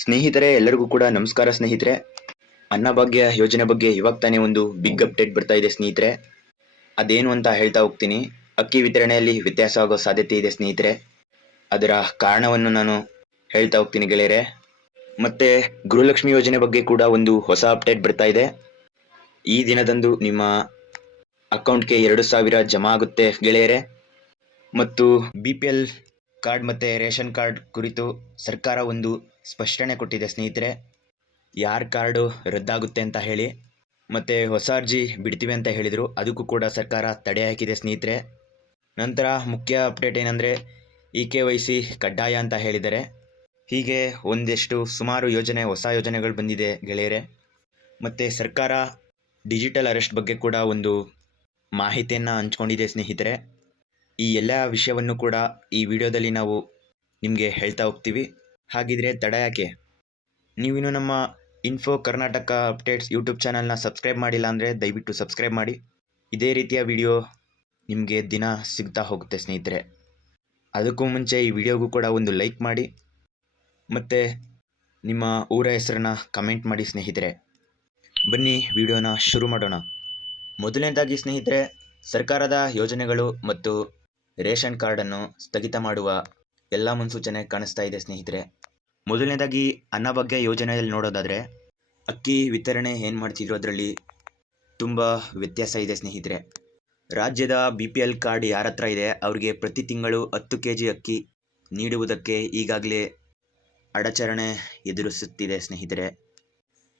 ಸ್ನೇಹಿತರೆ, ಎಲ್ಲರಿಗೂ ಕೂಡ ನಮಸ್ಕಾರ ಸ್ನೇಹಿತರೆ. ಅನ್ನಭಾಗ್ಯ ಯೋಜನೆ ಬಗ್ಗೆ ಇವಾಗ ತಾನೇ ಒಂದು ಬಿಗ್ ಅಪ್ಡೇಟ್ ಬರ್ತಾ ಇದೆ ಸ್ನೇಹಿತರೆ. ಅದೇನು ಅಂತ ಹೇಳ್ತಾ ಹೋಗ್ತೀನಿ. ಅಕ್ಕಿ ವಿತರಣೆಯಲ್ಲಿ ವ್ಯತ್ಯಾಸ ಆಗೋ ಸಾಧ್ಯತೆ ಇದೆ ಸ್ನೇಹಿತರೆ. ಅದರ ಕಾರಣವನ್ನು ನಾನು ಹೇಳ್ತಾ ಹೋಗ್ತೀನಿ ಗೆಳೆಯರೆ. ಮತ್ತೆ ಗೃಹಲಕ್ಷ್ಮಿ ಯೋಜನೆ ಬಗ್ಗೆ ಕೂಡ ಒಂದು ಹೊಸ ಅಪ್ಡೇಟ್ ಬರ್ತಾ ಇದೆ. ಈ ದಿನದಂದು ನಿಮ್ಮ ಅಕೌಂಟ್ಗೆ ಎರಡು ಸಾವಿರ ಜಮಾ ಆಗುತ್ತೆ ಗೆಳೆಯರೆ. ಮತ್ತು ಬಿ ಪಿ ಎಲ್ ಕಾರ್ಡ್ ಮತ್ತು ರೇಷನ್ ಕಾರ್ಡ್ ಕುರಿತು ಸರ್ಕಾರ ಒಂದು ಸ್ಪಷ್ಟನೆ ಕೊಟ್ಟಿದೆ ಸ್ನೇಹಿತರೆ. ಯಾರ ಕಾರ್ಡು ರದ್ದಾಗುತ್ತೆ ಅಂತ ಹೇಳಿ, ಮತ್ತು ಹೊಸ ಅರ್ಜಿ ಬಿಡ್ತೀವಿ ಅಂತ ಹೇಳಿದರು. ಅದಕ್ಕೂ ಕೂಡ ಸರ್ಕಾರ ತಡೆ ಹಾಕಿದೆ ಸ್ನೇಹಿತರೆ. ನಂತರ ಮುಖ್ಯ ಅಪ್ಡೇಟ್ ಏನಂದರೆ, ಇ ಕೆ ವೈ ಸಿ ಕಡ್ಡಾಯ ಅಂತ ಹೇಳಿದ್ದಾರೆ. ಹೀಗೆ ಒಂದಷ್ಟು ಸುಮಾರು ಯೋಜನೆ, ಹೊಸ ಯೋಜನೆಗಳು ಬಂದಿದೆ ಗೆಳೆಯರೆ. ಮತ್ತು ಸರ್ಕಾರ ಡಿಜಿಟಲ್ ಅರೆಸ್ಟ್ ಬಗ್ಗೆ ಕೂಡ ಒಂದು ಮಾಹಿತಿಯನ್ನು ಹಂಚ್ಕೊಂಡಿದೆ ಸ್ನೇಹಿತರೆ. ಈ ಎಲ್ಲ ವಿಷಯವನ್ನು ಕೂಡ ಈ ವಿಡಿಯೋದಲ್ಲಿ ನಾವು ನಿಮಗೆ ಹೇಳ್ತಾ ಹೋಗ್ತೀವಿ. ಹಾಗಿದ್ರೆ ತಡ ಯಾಕೆ? ನೀವಿನ್ನೂ ನಮ್ಮ ಇನ್ಫೋ ಕರ್ನಾಟಕ ಅಪ್ಡೇಟ್ಸ್ ಯೂಟ್ಯೂಬ್ ಚಾನಲ್ನ ಸಬ್ಸ್ಕ್ರೈಬ್ ಮಾಡಿಲ್ಲ ಅಂದರೆ ದಯವಿಟ್ಟು ಸಬ್ಸ್ಕ್ರೈಬ್ ಮಾಡಿ. ಇದೇ ರೀತಿಯ ವಿಡಿಯೋ ನಿಮಗೆ ದಿನ ಸಿಗ್ತಾ ಹೋಗುತ್ತೆ ಸ್ನೇಹಿತರೆ. ಅದಕ್ಕೂ ಮುಂಚೆ ಈ ವಿಡಿಯೋಗೂ ಕೂಡ ಒಂದು ಲೈಕ್ ಮಾಡಿ. ಮತ್ತು ನಿಮ್ಮ ಊರ ಹೆಸರನ್ನ ಕಮೆಂಟ್ ಮಾಡಿ ಸ್ನೇಹಿತರೆ. ಬನ್ನಿ ವಿಡಿಯೋನ ಶುರು ಮಾಡೋಣ. ಮೊದಲನೇದಾಗಿ ಸ್ನೇಹಿತರೆ, ಸರ್ಕಾರದ ಯೋಜನೆಗಳು ಮತ್ತು ರೇಷನ್ ಕಾರ್ಡನ್ನು ಸ್ಥಗಿತ ಮಾಡುವ ಎಲ್ಲ ಮುನ್ಸೂಚನೆ ಕಾಣಿಸ್ತಾ ಇದೆ ಸ್ನೇಹಿತರೆ. ಮೊದಲನೇದಾಗಿ ಅನ್ನಭಾಗ್ಯ ಯೋಜನೆಯಲ್ಲಿ ನೋಡೋದಾದರೆ, ಅಕ್ಕಿ ವಿತರಣೆ ಏನು ಮಾಡ್ತಿದ್ರು ಅದರಲ್ಲಿ? ತುಂಬ ವ್ಯತ್ಯಾಸ ಇದೆ ಸ್ನೇಹಿತರೆ. ರಾಜ್ಯದ ಬಿ ಪಿ ಎಲ್ ಕಾರ್ಡ್ ಯಾರ ಹತ್ರ ಇದೆ, ಅವರಿಗೆ ಪ್ರತಿ ತಿಂಗಳು ಹತ್ತು ಕೆ ಜಿ ಅಕ್ಕಿ ನೀಡುವುದಕ್ಕೆ ಈಗಾಗಲೇ ಅಡಚರಣೆ ಎದುರಿಸುತ್ತಿದೆ ಸ್ನೇಹಿತರೆ.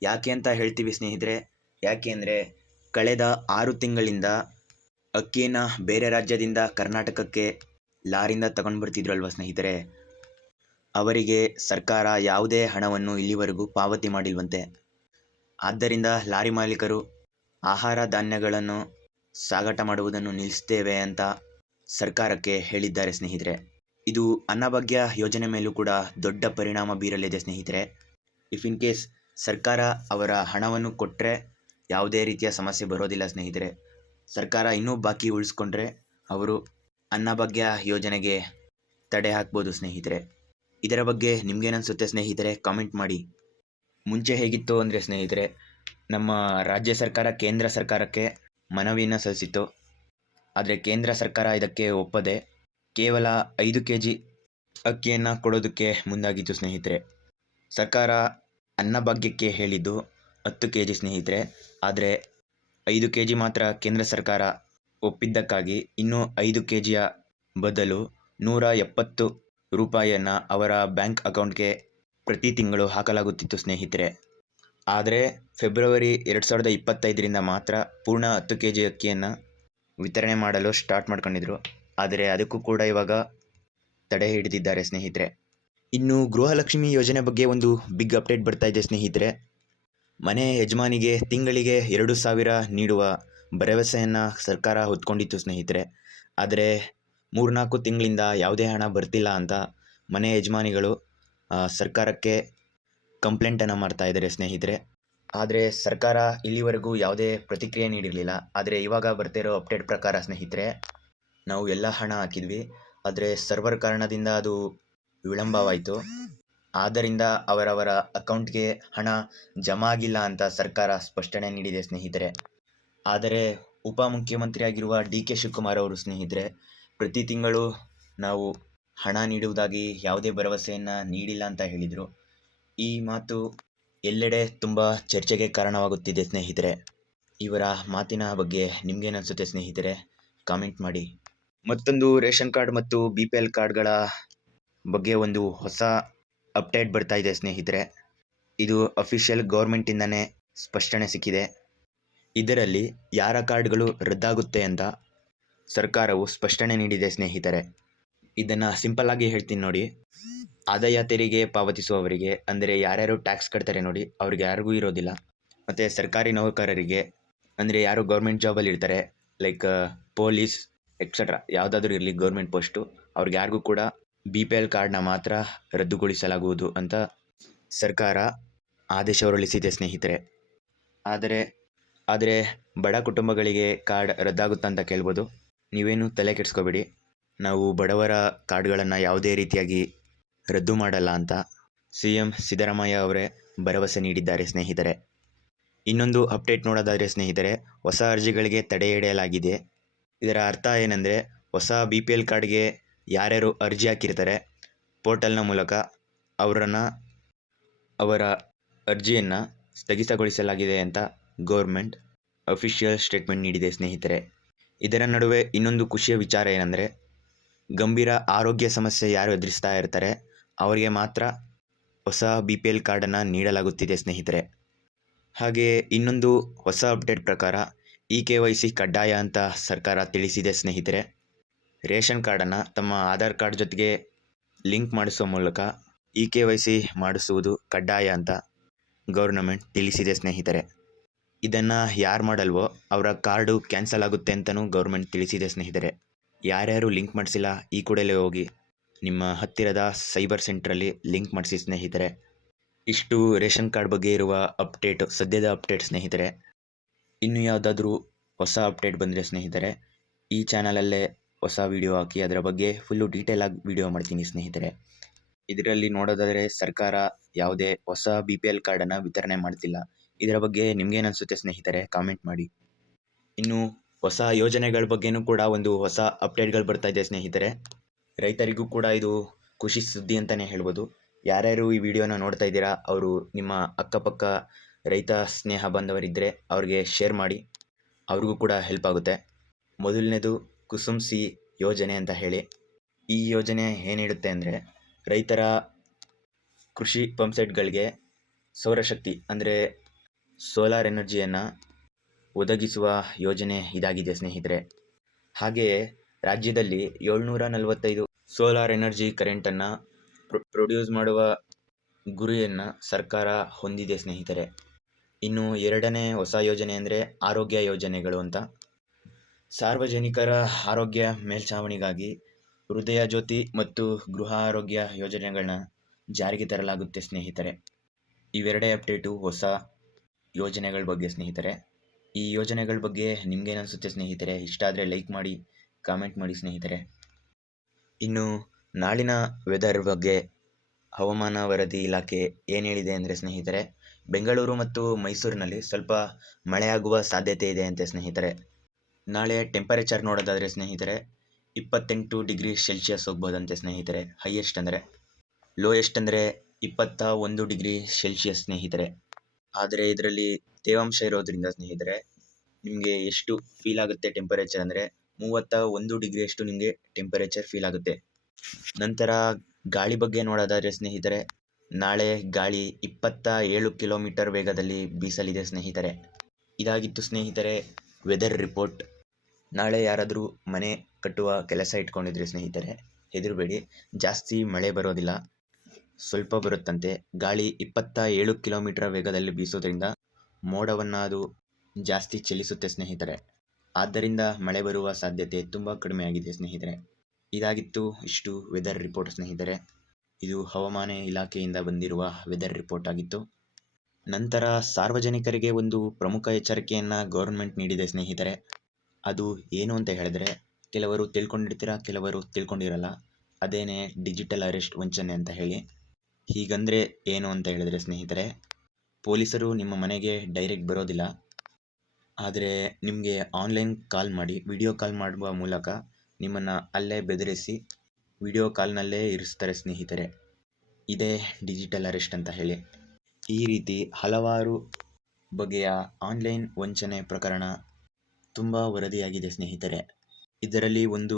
ಯಾಕೆ ಅಂತ ಹೇಳ್ತೀವಿ ಸ್ನೇಹಿತರೆ, ಯಾಕೆ ಅಂದರೆ ಕಳೆದ ಆರು ತಿಂಗಳಿಂದ ಅಕ್ಕಿಯನ್ನು ಬೇರೆ ರಾಜ್ಯದಿಂದ ಕರ್ನಾಟಕಕ್ಕೆ ಲಾರಿಂದ ತಗೊಂಡು ಬರ್ತಿದ್ರಲ್ವ ಸ್ನೇಹಿತರೆ? ಅವರಿಗೆ ಸರ್ಕಾರ ಯಾವುದೇ ಹಣವನ್ನು ಇಲ್ಲಿವರೆಗೂ ಪಾವತಿ ಮಾಡಿಲ್ವಂತೆ. ಆದ್ದರಿಂದ ಲಾರಿ ಮಾಲೀಕರು ಆಹಾರ ಧಾನ್ಯಗಳನ್ನು ಸಾಗಾಟ ಮಾಡುವುದನ್ನು ನಿಲ್ಲಿಸ್ತೇವೆ ಅಂತ ಸರ್ಕಾರಕ್ಕೆ ಹೇಳಿದ್ದಾರೆ ಸ್ನೇಹಿತರೆ. ಇದು ಅನ್ನಭಾಗ್ಯ ಯೋಜನೆ ಮೇಲೂ ಕೂಡ ದೊಡ್ಡ ಪರಿಣಾಮ ಬೀರಲಿದೆ ಸ್ನೇಹಿತರೆ. ಇಫ್ ಇನ್ ಕೇಸ್ ಸರ್ಕಾರ ಅವರ ಹಣವನ್ನು ಕೊಟ್ಟರೆ ಯಾವುದೇ ರೀತಿಯ ಸಮಸ್ಯೆ ಬರೋದಿಲ್ಲ ಸ್ನೇಹಿತರೆ. ಸರ್ಕಾರ ಇನ್ನೂ ಬಾಕಿ ಉಳಿಸ್ಕೊಂಡ್ರೆ ಅವರು ಅನ್ನಭಾಗ್ಯ ಯೋಜನೆಗೆ ತಡೆ ಹಾಕ್ಬೋದು ಸ್ನೇಹಿತರೆ. ಇದರ ಬಗ್ಗೆ ನಿಮ್ಗೇನನ್ಸುತ್ತೆ ಸ್ನೇಹಿತರೆ ಕಾಮೆಂಟ್ ಮಾಡಿ. ಮುಂಚೆ ಹೇಗಿತ್ತು ಅಂದರೆ ಸ್ನೇಹಿತರೆ, ನಮ್ಮ ರಾಜ್ಯ ಸರ್ಕಾರ ಕೇಂದ್ರ ಸರ್ಕಾರಕ್ಕೆ ಮನವಿಯನ್ನು ಸಲ್ಲಿಸಿತ್ತು. ಆದರೆ ಕೇಂದ್ರ ಸರ್ಕಾರ ಇದಕ್ಕೆ ಒಪ್ಪದೆ ಕೇವಲ ಐದು ಕೆ ಜಿ ಅಕ್ಕಿಯನ್ನು ಕೊಡೋದಕ್ಕೆ ಮುಂದಾಗಿತ್ತು ಸ್ನೇಹಿತರೆ. ಸರ್ಕಾರ ಅನ್ನಭಾಗ್ಯಕ್ಕೆ ಹೇಳಿದ್ದು ಹತ್ತು ಕೆ ಜಿ ಸ್ನೇಹಿತರೆ. ಆದರೆ ಐದು ಕೆ ಜಿ ಮಾತ್ರ ಕೇಂದ್ರ ಸರ್ಕಾರ ಒಪ್ಪಿದ್ದಕ್ಕಾಗಿ ಇನ್ನೂ ಐದು ಕೆ ಜಿಯ ಬದಲು ನೂರ ಎಪ್ಪತ್ತು ರೂಪಾಯಿಯನ್ನು ಅವರ ಬ್ಯಾಂಕ್ ಅಕೌಂಟ್ಗೆ ಪ್ರತಿ ತಿಂಗಳು ಹಾಕಲಾಗುತ್ತಿತ್ತು, ಸ್ನೇಹಿತರೆ. ಆದರೆ ಫೆಬ್ರವರಿ ಎರಡು ಸಾವಿರದ ಇಪ್ಪತ್ತೈದರಿಂದ ಮಾತ್ರ ಪೂರ್ಣ ಹತ್ತು ಕೆ ಜಿ ಅಕ್ಕಿಯನ್ನು ವಿತರಣೆ ಮಾಡಲು ಸ್ಟಾರ್ಟ್ ಮಾಡ್ಕೊಂಡಿದ್ರು. ಆದರೆ ಅದಕ್ಕೂ ಕೂಡ ಇವಾಗ ತಡೆ ಹಿಡಿದಿದ್ದಾರೆ, ಸ್ನೇಹಿತರೆ. ಇನ್ನು ಗೃಹಲಕ್ಷ್ಮಿ ಯೋಜನೆ ಬಗ್ಗೆ ಒಂದು ಬಿಗ್ ಅಪ್ಡೇಟ್ ಬರ್ತಾ ಇದೆ, ಸ್ನೇಹಿತರೆ. ಮನೆ ಯಜಮಾನಿಗೆ ತಿಂಗಳಿಗೆ ಎರಡು ಸಾವಿರ ನೀಡುವ ಭರವಸೆಯನ್ನು ಸರ್ಕಾರ ಹೊತ್ಕೊಂಡಿತ್ತು ಸ್ನೇಹಿತರೆ. ಆದರೆ ಮೂರ್ನಾಲ್ಕು ತಿಂಗಳಿಂದ ಯಾವುದೇ ಹಣ ಬರ್ತಿಲ್ಲ ಅಂತ ಮನೆ ಯಜಮಾನಿಗಳು ಸರ್ಕಾರಕ್ಕೆ ಕಂಪ್ಲೇಂಟನ್ನು ಮಾಡ್ತಾ ಇದ್ದಾರೆ ಸ್ನೇಹಿತರೆ. ಆದರೆ ಸರ್ಕಾರ ಇಲ್ಲಿವರೆಗೂ ಯಾವುದೇ ಪ್ರತಿಕ್ರಿಯೆ ನೀಡಿರಲಿಲ್ಲ. ಆದರೆ ಇವಾಗ ಬರ್ತಿರೋ ಅಪ್ಡೇಟ್ ಪ್ರಕಾರ ಸ್ನೇಹಿತರೆ, ನಾವು ಎಲ್ಲ ಹಣ ಹಾಕಿದ್ವಿ. ಆದರೆ ಸರ್ವರ್ ಕಾರಣದಿಂದ ಅದು ವಿಳಂಬವಾಯಿತು. ಆದ್ದರಿಂದ ಅವರವರ ಅಕೌಂಟ್ಗೆ ಹಣ ಜಮಾ ಆಗಿಲ್ಲ ಅಂತ ಸರ್ಕಾರ ಸ್ಪಷ್ಟನೆ ನೀಡಿದೆ ಸ್ನೇಹಿತರೆ. ಆದರೆ ಉಪಮುಖ್ಯಮಂತ್ರಿಯಾಗಿರುವ ಡಿ ಕೆ ಶಿವಕುಮಾರ್ ಅವರು ಸ್ನೇಹಿತರೆ, ಪ್ರತಿ ತಿಂಗಳು ನಾವು ಹಣ ನೀಡುವುದಾಗಿ ಯಾವುದೇ ಭರವಸೆಯನ್ನು ನೀಡಿಲ್ಲ ಅಂತ ಹೇಳಿದರು. ಈ ಮಾತು ಎಲ್ಲೆಡೆ ತುಂಬ ಚರ್ಚೆಗೆ ಕಾರಣವಾಗುತ್ತಿದೆ ಸ್ನೇಹಿತರೆ. ಇವರ ಮಾತಿನ ಬಗ್ಗೆ ನಿಮ್ಗೇನನ್ಸುತ್ತೆ ಸ್ನೇಹಿತರೆ, ಕಾಮೆಂಟ್ ಮಾಡಿ. ಮತ್ತೊಂದು ರೇಷನ್ ಕಾರ್ಡ್ ಮತ್ತು ಬಿ ಪಿ ಎಲ್ ಕಾರ್ಡ್ಗಳ ಬಗ್ಗೆ ಒಂದು ಹೊಸ ಅಪ್ಡೇಟ್ ಬರ್ತಾ ಇದೆ ಸ್ನೇಹಿತರೆ. ಇದು ಅಫಿಷಿಯಲ್ ಗೌರ್ಮೆಂಟಿಂದನೇ ಸ್ಪಷ್ಟನೆ ಸಿಕ್ಕಿದೆ. ಇದರಲ್ಲಿ ಯಾರ ಕಾರ್ಡ್ಗಳು ರದ್ದಾಗುತ್ತೆ ಅಂತ ಸರ್ಕಾರವು ಸ್ಪಷ್ಟನೆ ನೀಡಿದೆ ಸ್ನೇಹಿತರೆ. ಇದನ್ನು ಸಿಂಪಲ್ ಆಗಿ ಹೇಳ್ತೀನಿ ನೋಡಿ. ಆದಾಯ ತೆರಿಗೆ ಪಾವತಿಸುವವರಿಗೆ, ಅಂದರೆ ಯಾರ್ಯಾರು ಟ್ಯಾಕ್ಸ್ ಕಟ್ತಾರೆ ನೋಡಿ, ಅವ್ರಿಗೆ ಯಾರಿಗೂ ಇರೋದಿಲ್ಲ. ಮತ್ತು ಸರ್ಕಾರಿ ನೌಕರರಿಗೆ, ಅಂದರೆ ಯಾರು ಗೌರ್ಮೆಂಟ್ ಜಾಬಲ್ಲಿ ಇರ್ತಾರೆ, ಲೈಕ್, ಪೊಲೀಸ್ ಎಕ್ಸೆಟ್ರಾ ಯಾವುದಾದ್ರೂ ಇರಲಿ ಗೌರ್ಮೆಂಟ್ ಪೋಸ್ಟು ಅವ್ರಿಗೆ ಯಾರಿಗೂ ಕೂಡ ಬಿ ಪಿ ಎಲ್ ಕಾರ್ಡ್ನ ಮಾತ್ರ ರದ್ದುಗೊಳಿಸಲಾಗುವುದು ಅಂತ ಸರ್ಕಾರ ಆದೇಶ ಹೊರಳಿಸಿದೆ ಸ್ನೇಹಿತರೆ. ಆದರೆ ಆದರೆ ಬಡ ಕುಟುಂಬಗಳಿಗೆ ಕಾರ್ಡ್ ರದ್ದಾಗುತ್ತಾ ಅಂತ ಕೇಳ್ಬೋದು. ನೀವೇನು ತಲೆ ಕೆಡಿಸ್ಕೋಬೇಡಿ. ನಾವು ಬಡವರ ಕಾರ್ಡ್ಗಳನ್ನು ಯಾವುದೇ ರೀತಿಯಾಗಿ ರದ್ದು ಮಾಡಲ್ಲ ಅಂತ ಸಿ ಎಂ ಸಿದ್ದರಾಮಯ್ಯ ಅವರೇ ಭರವಸೆ ನೀಡಿದ್ದಾರೆ ಸ್ನೇಹಿತರೆ. ಇನ್ನೊಂದು ಅಪ್ಡೇಟ್ ನೋಡೋದಾದರೆ ಸ್ನೇಹಿತರೆ, ಹೊಸ ಅರ್ಜಿಗಳಿಗೆ ತಡೆ ಹಿಡಿಯಲಾಗಿದೆ ಇದರ ಅರ್ಥ ಏನಂದರೆ, ಹೊಸ ಬಿ ಪಿ ಎಲ್ ಕಾರ್ಡ್ಗೆ ಯಾರ್ಯಾರು ಅರ್ಜಿ ಹಾಕಿರ್ತಾರೆ, ಪೋರ್ಟಲ್ನ ಮೂಲಕ ಅವರನ್ನು, ಅವರ ಅರ್ಜಿಯನ್ನು ಸ್ಥಗಿತಗೊಳಿಸಲಾಗಿದೆ ಅಂತ ಗೌರ್ಮೆಂಟ್ ಅಫಿಷಿಯಲ್ ಸ್ಟೇಟ್ಮೆಂಟ್ ನೀಡಿದೆ ಸ್ನೇಹಿತರೆ. ಇದರ ನಡುವೆ ಇನ್ನೊಂದು ಖುಷಿಯ ವಿಚಾರ ಏನಂದರೆ, ಗಂಭೀರ ಆರೋಗ್ಯ ಸಮಸ್ಯೆ ಯಾರು ಎದುರಿಸ್ತಾ ಇರ್ತಾರೆ, ಅವರಿಗೆ ಮಾತ್ರ ಹೊಸ ಬಿ ಪಿ ಎಲ್ ಕಾರ್ಡನ್ನು ನೀಡಲಾಗುತ್ತಿದೆ ಸ್ನೇಹಿತರೆ. ಹಾಗೆಯೇ ಇನ್ನೊಂದು ಹೊಸ ಅಪ್ಡೇಟ್ ಪ್ರಕಾರ ಇ ಕೆ ವೈ ಸಿ ಕಡ್ಡಾಯ ಅಂತ ಸರ್ಕಾರ ತಿಳಿಸಿದೆ ಸ್ನೇಹಿತರೆ. ರೇಷನ್ ಕಾರ್ಡನ್ನು ತಮ್ಮ ಆಧಾರ್ ಕಾರ್ಡ್ ಜೊತೆಗೆ ಲಿಂಕ್ ಮಾಡಿಸುವ ಮೂಲಕ ಇ ಕೆ ವೈ ಸಿ ಮಾಡಿಸುವುದು ಕಡ್ಡಾಯ ಅಂತ ಗೌರ್ನಮೆಂಟ್ ತಿಳಿಸಿದೆ ಸ್ನೇಹಿತರೆ. ಇದನ್ನು ಯಾರು ಮಾಡಲ್ವೋ ಅವರ ಕಾರ್ಡು ಕ್ಯಾನ್ಸಲ್ ಆಗುತ್ತೆ ಅಂತಲೂ ಗೌರ್ಮೆಂಟ್ ತಿಳಿಸಿದೆ ಸ್ನೇಹಿತರೆ. ಯಾರ್ಯಾರು ಲಿಂಕ್ ಮಾಡಿಸಿಲ್ಲ ಈ ಕೂಡಲೇ ಹೋಗಿ. ನಿಮ್ಮ ಹತ್ತಿರದ ಸೈಬರ್ ಸೆಂಟ್ರಲ್ಲಿ ಲಿಂಕ್ ಮಾಡಿಸಿ ಸ್ನೇಹಿತರೆ. ಇಷ್ಟು ರೇಷನ್ ಕಾರ್ಡ್ ಬಗ್ಗೆ ಇರುವ ಅಪ್ಡೇಟ್, ಸದ್ಯದ ಅಪ್ಡೇಟ್ ಸ್ನೇಹಿತರೆ. ಇನ್ನು ಯಾವುದಾದ್ರೂ ಹೊಸ ಅಪ್ಡೇಟ್ ಬಂದರೆ ಸ್ನೇಹಿತರೆ, ಈ ಚಾನಲಲ್ಲೇ ಹೊಸ ವಿಡಿಯೋ ಹಾಕಿ ಅದರ ಬಗ್ಗೆ ಫುಲ್ಲು ಆಗಿ ವಿಡಿಯೋ ಮಾಡ್ತೀನಿ ಸ್ನೇಹಿತರೆ. ಇದರಲ್ಲಿ ನೋಡೋದಾದರೆ ಸರ್ಕಾರ ಯಾವುದೇ ಹೊಸ ಬಿ ಪಿ ಎಲ್ ಕಾರ್ಡನ್ನು ವಿತರಣೆ ಮಾಡ್ತಿಲ್ಲ. ಇದರ ಬಗ್ಗೆ ನಿಮ್ಗೇನು ಅನಿಸುತ್ತೆ ಸ್ನೇಹಿತರೆ ಕಾಮೆಂಟ್ ಮಾಡಿ. ಇನ್ನು ಹೊಸ ಯೋಜನೆಗಳ ಬಗ್ಗೆನೂ ಕೂಡ ಒಂದು ಹೊಸ ಅಪ್ಡೇಟ್ಗಳು ಬರ್ತಾ ಇದೆ ಸ್ನೇಹಿತರೆ. ರೈತರಿಗೂ ಕೂಡ ಇದು ಖುಷಿ ಸುದ್ದಿ ಅಂತಲೇ ಹೇಳ್ಬೋದು. ಯಾರ್ಯಾರು ಈ ವಿಡಿಯೋನ ನೋಡ್ತಾ ಇದ್ದೀರಾ, ಅವರು ನಿಮ್ಮ ಅಕ್ಕಪಕ್ಕ ರೈತ ಸ್ನೇಹ ಬಂದವರಿದ್ದರೆ ಅವ್ರಿಗೆ ಶೇರ್ ಮಾಡಿ. ಅವ್ರಿಗೂ ಕೂಡ ಹೆಲ್ಪ್ ಆಗುತ್ತೆ. ಮೊದಲನೇದು ಕುಸುಮ್ ಸಿ ಯೋಜನೆ ಅಂತ ಹೇಳಿ. ಈ ಯೋಜನೆ ಏನು ನೀಡುತ್ತೆ ಅಂದರೆ, ರೈತರ ಕೃಷಿ ಪಂಪ್ಸೆಟ್ಗಳಿಗೆ ಸೌರಶಕ್ತಿ ಅಂದರೆ ಸೋಲಾರ್ ಎನರ್ಜಿಯನ್ನು ಒದಗಿಸುವ ಯೋಜನೆ ಇದಾಗಿದೆ ಸ್ನೇಹಿತರೆ. ಹಾಗೆಯೇ ರಾಜ್ಯದಲ್ಲಿ ಏಳ್ನೂರ ನಲವತ್ತೈದು ಸೋಲಾರ್ ಎನರ್ಜಿ ಕರೆಂಟನ್ನು ಪ್ರೊಡ್ಯೂಸ್ ಮಾಡುವ ಗುರಿಯನ್ನು ಸರ್ಕಾರ ಹೊಂದಿದೆ ಸ್ನೇಹಿತರೆ. ಇನ್ನು ಎರಡನೇ ಹೊಸ ಯೋಜನೆ ಅಂದರೆ ಆರೋಗ್ಯ ಯೋಜನೆಗಳು ಅಂತ. ಸಾರ್ವಜನಿಕರ ಆರೋಗ್ಯ ಮೇಲ್ಛಾವಣಿಗಾಗಿ ಹೃದಯ ಜ್ಯೋತಿ ಮತ್ತು ಗೃಹ ಆರೋಗ್ಯ ಯೋಜನೆಗಳನ್ನ ಜಾರಿಗೆ ತರಲಾಗುತ್ತೆ ಸ್ನೇಹಿತರೆ. ಇವೆರಡೇ ಅಪ್ಡೇಟು ಹೊಸ ಯೋಜನೆಗಳ ಬಗ್ಗೆ ಸ್ನೇಹಿತರೆ, ಈ ಯೋಜನೆಗಳ ಬಗ್ಗೆ ನಿಮ್ಗೇನು ಅನಿಸುತ್ತೆ ಸ್ನೇಹಿತರೆ, ಇಷ್ಟ ಆದರೆ ಲೈಕ್ ಮಾಡಿ ಕಾಮೆಂಟ್ ಮಾಡಿ ಸ್ನೇಹಿತರೆ. ಇನ್ನು ನಾಳಿನ ವೆದರ್ ಬಗ್ಗೆ, ಹವಾಮಾನ ವರದಿ ಇಲಾಖೆ ಏನು ಹೇಳಿದೆ ಅಂದರೆ ಸ್ನೇಹಿತರೆ, ಬೆಂಗಳೂರು ಮತ್ತು ಮೈಸೂರಿನಲ್ಲಿ ಸ್ವಲ್ಪ ಮಳೆಯಾಗುವ ಸಾಧ್ಯತೆ ಇದೆ ಅಂತೆ ಸ್ನೇಹಿತರೆ. ನಾಳೆ ಟೆಂಪರೇಚರ್ ನೋಡೋದಾದರೆ ಸ್ನೇಹಿತರೆ, ಇಪ್ಪತ್ತೆಂಟು ಡಿಗ್ರಿ ಸೆಲ್ಸಿಯಸ್ ಹೋಗ್ಬೋದಂತೆ ಸ್ನೇಹಿತರೆ ಹೈಯೆಸ್ಟ್ ಅಂದರೆ ಲೋಯೆಸ್ಟ್ ಅಂದರೆ ಇಪ್ಪತ್ತ ಒಂದು ಡಿಗ್ರಿ ಸೆಲ್ಸಿಯಸ್ ಸ್ನೇಹಿತರೆ. ಆದರೆ ಇದರಲ್ಲಿ ತೇವಾಂಶ ಇರೋದ್ರಿಂದ ಸ್ನೇಹಿತರೆ, ನಿಮಗೆ ಎಷ್ಟು ಫೀಲ್ ಆಗುತ್ತೆ ಟೆಂಪರೇಚರ್ ಅಂದರೆ ಮೂವತ್ತ ಒಂದು ಡಿಗ್ರಿಯಷ್ಟು ನಿಮಗೆ ಟೆಂಪರೇಚರ್ ಫೀಲ್ ಆಗುತ್ತೆ. ನಂತರ ಗಾಳಿ ಬಗ್ಗೆ ನೋಡೋದಾದರೆ ಸ್ನೇಹಿತರೆ, ನಾಳೆ ಗಾಳಿ ಇಪ್ಪತ್ತ ಏಳು ಕಿಲೋಮೀಟರ್ ವೇಗದಲ್ಲಿ ಬೀಸಲಿದೆ ಸ್ನೇಹಿತರೆ. ಇದಾಗಿತ್ತು ಸ್ನೇಹಿತರೆ ವೆದರ್ ರಿಪೋರ್ಟ್ ನಾಳೆ ಯಾರಾದರೂ ಮನೆ ಕಟ್ಟುವ ಕೆಲಸ ಇಟ್ಕೊಂಡಿದ್ರೆ ಸ್ನೇಹಿತರೆ, ಹೆದರಬೇಡಿ. ಜಾಸ್ತಿ ಮಳೆ ಬರೋದಿಲ್ಲ. ಸ್ವಲ್ಪ ಬರುತ್ತಂತೆ. ಗಾಳಿ ಇಪ್ಪತ್ತ ಏಳು ಕಿಲೋಮೀಟರ್ ವೇಗದಲ್ಲಿ ಬೀಸೋದ್ರಿಂದ ಮೋಡವನ್ನು ಅದು ಜಾಸ್ತಿ ಚಲಿಸುತ್ತೆ ಸ್ನೇಹಿತರೆ. ಆದ್ದರಿಂದ ಮಳೆ ಬರುವ ಸಾಧ್ಯತೆ ತುಂಬ ಕಡಿಮೆ ಆಗಿದೆ ಸ್ನೇಹಿತರೆ. ಇದಾಗಿತ್ತು ಇಷ್ಟು ವೆದರ್ ರಿಪೋರ್ಟ್ ಸ್ನೇಹಿತರೆ. ಇದು ಹವಾಮಾನ ಇಲಾಖೆಯಿಂದ ಬಂದಿರುವ ವೆದರ್ ರಿಪೋರ್ಟ್ ಆಗಿತ್ತು. ನಂತರ ಸಾರ್ವಜನಿಕರಿಗೆ ಒಂದು ಪ್ರಮುಖ ಎಚ್ಚರಿಕೆಯನ್ನು ಗೌರ್ಮೆಂಟ್ ನೀಡಿದೆ ಸ್ನೇಹಿತರೆ. ಅದು ಏನು ಅಂತ ಹೇಳಿದ್ರೆ, ಕೆಲವರು ತಿಳ್ಕೊಂಡಿರ್ತೀರ, ಕೆಲವರು ತಿಳ್ಕೊಂಡಿರಲ್ಲ. ಅದೇನೇ ಡಿಜಿಟಲ್ ಅರೆಸ್ಟ್ ವಂಚನೆ ಅಂತ ಹೇಳಿ. ಹೀಗಂದರೆ ಏನು ಅಂತ ಹೇಳಿದ್ರೆ ಸ್ನೇಹಿತರೆ, ಪೊಲೀಸರು ನಿಮ್ಮ ಮನೆಗೆ ಡೈರೆಕ್ಟ್ ಬರೋದಿಲ್ಲ. ಆದರೆ ನಿಮಗೆ ಆನ್ಲೈನ್ ಕಾಲ್ ಮಾಡಿ, ವಿಡಿಯೋ ಕಾಲ್ ಮಾಡುವ ಮೂಲಕ ನಿಮ್ಮನ್ನು ಅಲ್ಲೇ ಬೆದರಿಸಿ ವಿಡಿಯೋ ಕಾಲ್ನಲ್ಲೇ ಇರಿಸ್ತಾರೆ ಸ್ನೇಹಿತರೆ. ಇದೇ ಡಿಜಿಟಲ್ ಅರೆಸ್ಟ್ ಅಂತ ಹೇಳಿ. ಈ ರೀತಿ ಹಲವಾರು ಬಗೆಯ ಆನ್ಲೈನ್ ವಂಚನೆ ಪ್ರಕರಣ ತುಂಬ ವರದಿಯಾಗಿದೆ ಸ್ನೇಹಿತರೆ. ಇದರಲ್ಲಿ ಒಂದು